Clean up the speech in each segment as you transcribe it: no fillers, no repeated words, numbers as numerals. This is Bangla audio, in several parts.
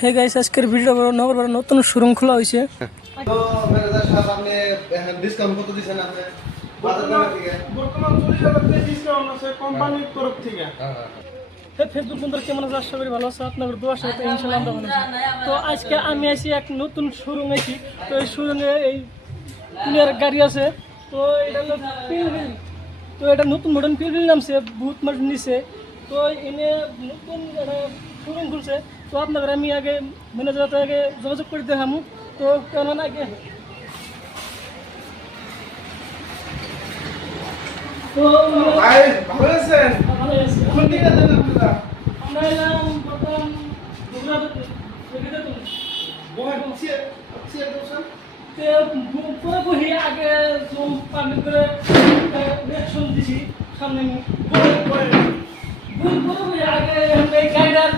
হে গাইস, আজকের ভিডিও নগরপাড়া নতুন শোরুম খোলা হয়েছে। তো ম্যানেজার সাহেব আপনি ডিসকাউন্ট কত দিবেন আপনি বাজার দাম থেকে? বর্তমান 40,000 টাকা ডিসকাউন্ট আছে কোম্পানির তরফ থেকে। হে ফেসবুক বন্ধুরা, কেমন আছে? আশা করি ভালো আছে। আপনাদের দোয়ার সাথে ইনশাআল্লাহ আমরা ভালো আছি। তো আজকে আমি আছি এক নতুন শোরুম আছি। তো এই শোরুমে এই কুলিয়ার গাড়ি আছে। তো এটা হলো পিলভিল। তো এটা নতুন মডেল পিলভিল নামছে, বহুত মডেল নিছে। তো এনে নতুন একটা শোরুম খুলছে। তো আপনাদের আমি আগে ম্যানেজার আগে যোগাযোগ করে দেখাম। তো কেমন আগে তো ভাই ভালো আছেন? ভালো আছে। কোন দিকে যান আপনারা? আমরা এলাম বর্তমান গুজরাটে। সেখানে তো বহেন চেয়ার চেয়ার বসেন। তে পুরো বহি আগে জুম পাবলিক করে রিঅ্যাকশন দিছি সামনে বহেন বহেন। পুরো বহি আগে এই গাইডার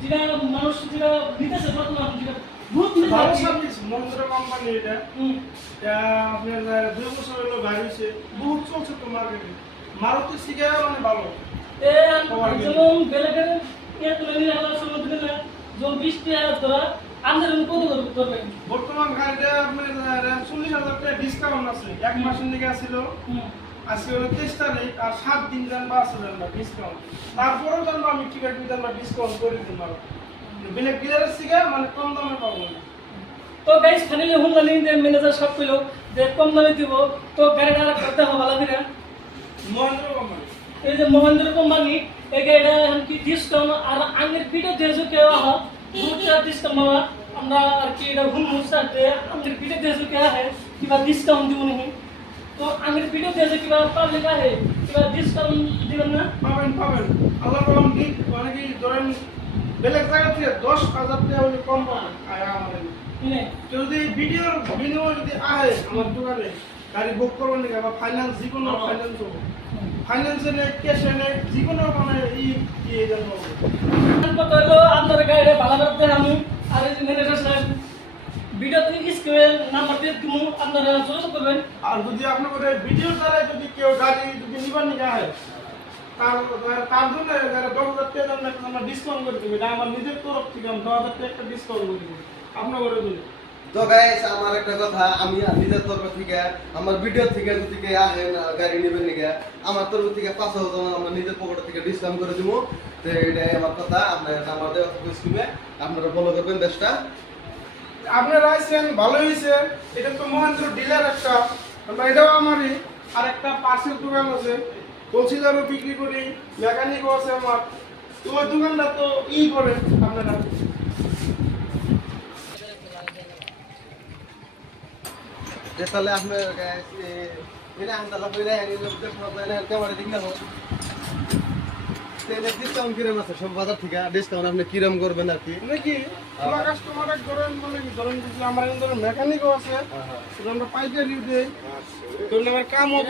যেটা মানুষ যেটা দিতেছে বর্তমান যেটা বহুত ভালো সার্ভিস মন্ত্র কোম্পানি এটা। হুম এটা আপনার 2 বছর হলো গাড়ি হইছে, বহুত চলছে তো মার্কেটে। মারুতি সিগারা মানে ভালো। এ যেমন বেলেগের ইয়ে তুলে নিয়ে আলাদা সময় দিলে যেমন 20 টাকা ধরা আমাদের কত ধরবে? বর্তমান গাড়িটা আপনার 40,000 টাকা ডিসকাউন্ট আছে। এক মাসের দিকে ছিল, আজকে হলো 23 তারিখ, আর 7 দিন জানবা আছে জানবা ডিসকাউন্ট। তারপরেও জানবা আমি ঠিক আছে জানবা ডিসকাউন্ট করে দিতে পারবো। বেলেগ ডিলারের থেকে মানে কম দামে পাবো না। তো গাইস ফাইনালি হুনলাম যে ম্যানেজার সব কইলো যে কম দামে দিব। তো গাড়িটা করতে হবে ভালো করে। মহেন্দ্র কোম্পানি। এই যে মহেন্দ্র কোম্পানি এই গাড়িটা কি ডিসকাউন্ট আর আগের ভিডিও দিয়েছো কেউ আহ দুটা ডিসকাউন্ট বাবা আমরা আর কি এটা হুন মুসাতে আগের ভিডিও দিয়েছো কে আহে কিবা ডিসকাউন্ট দিব নাকি? তো আগের ভিডিও দিয়েছো কিবা পাবলিক আহে কিবা ডিসকাউন্ট দিবেন না? পাবেন পাবেন, আল্লাহ রহম দিক মানে কি ধরেন বেলেগ জায়গা থেকে 10,000 টাকা হলে কম পাবেন আয় আমাদের। মানে কেউ যদি ভিডিওর বিনিময়ে যদি আহে আমার দোকানে গাড়ি বুক করবেন নাকি বা ফাইন্যান্স যে কোনো ফাইন্যান্স হবে, ফাইন্যান্সে নেই ক্যাশে নেই যে কোনো মানে এই জন্য হবে। কত হলো আপনার গাড়িটা ভালো করতে আমি আর এই যে ম্যানেজার সাহেব ভিডিও থেকে স্ক্রিন নাম্বার দিয়ে দিব আপনারা যোগাযোগ করবেন। আর যদি আপনার ভিডিও দ্বারা যদি কেউ গাড়ি যদি নিবার নিয়ে আহে তার জন্য 10,000 টাকা আমরা ডিসকাউন্ট করে দেবো। এটা আমার নিজের তরফ থেকে আমি 10,000 টাকা একটা ডিসকাউন্ট করে দেবো আপনার ঘরে জন্য। তো গাইস আমার একটা কথা, আমি নিজের তরফ থেকে আমার ভিডিও থেকে যদি কেউ আহেন গাড়ি নেবেন নাকি আমার তরফ থেকে 5,000 আমার নিজের পকেট থেকে ডিসকাউন্ট করে দিব। তো এটাই আমার কথা। আপনার আমার দেওয়া স্কিমে আপনারা ফলো করবেন দেশটা। আপনারা আইছেন ভালো হয়েছে। এটা তো মহেন্দ্র ডিলার একটা, আমরা এটাও আমারই। আর একটা পার্সেল দোকান আছে, হোলসেলারও বিক্রি করি, মেকানিকও আছে আমার। তো ওই দোকানটা তো করে আপনারা। যে তাহলে আপনার এটা আন্দালা কইরা এই লোকতে প্রবলেম কেমন দিন না হোক তেলে ডিসকাউন্ট কিরম আছে সব বাজার থেকে? ডিসকাউন্ট আপনি কিরম করবেন আর কি নাকি আমার কাস্টমার ধরেন মানে কি ধরেন যদি আমার ধরেন মেকানিকও আছে, তো আমরা পাইকারি দিই, ধরুন আমার কামও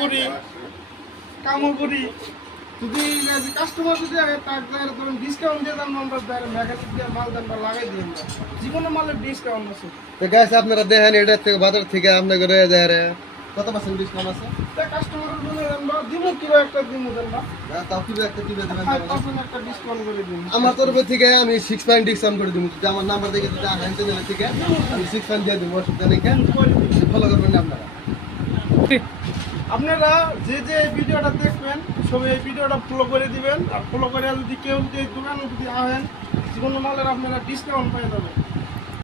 করি। যদি কাস্টমার যদি আগে তার ধরেন ডিসকাউন্ট দিয়ে দাম আমরা মেকানিক দিয়ে মাল দামটা লাগাই দিই আমরা। যে কোনো মালের ডিসকাউন্ট আছে। তো গাইস আপনারা দেখেন এটা থেকে বাজার থেকে আপনার করে দেয়ারে কত পার্সেন্ট ডিসকাউন্ট আছে? তা কাস্টমারের জন্য আমরা দিব কিলো একটা দিব দেনবা তাও কিলো একটা কিলো দেবেন 5% একটা ডিসকাউন্ট করে দিন। আমার তরফ থেকে আমি 6 ডিসকাউন্ট করে দিব। যদি আমার নাম্বার দেখে যদি আহেন চ্যানেল থেকে আমি 6 দিয়ে দিব, অসুবিধা নেই। ফলো করবেন আপনারা। আপনারা যে যে এই ভিডিওটা দেখবেন সবাই এই ভিডিওটা ফলো করে দিবেন। আর ফলো করে যদি কেউ যদি দোকানে যদি আহেন যে কোনো মালের আপনারা ডিসকাউন্ট পেয়ে যাবেন।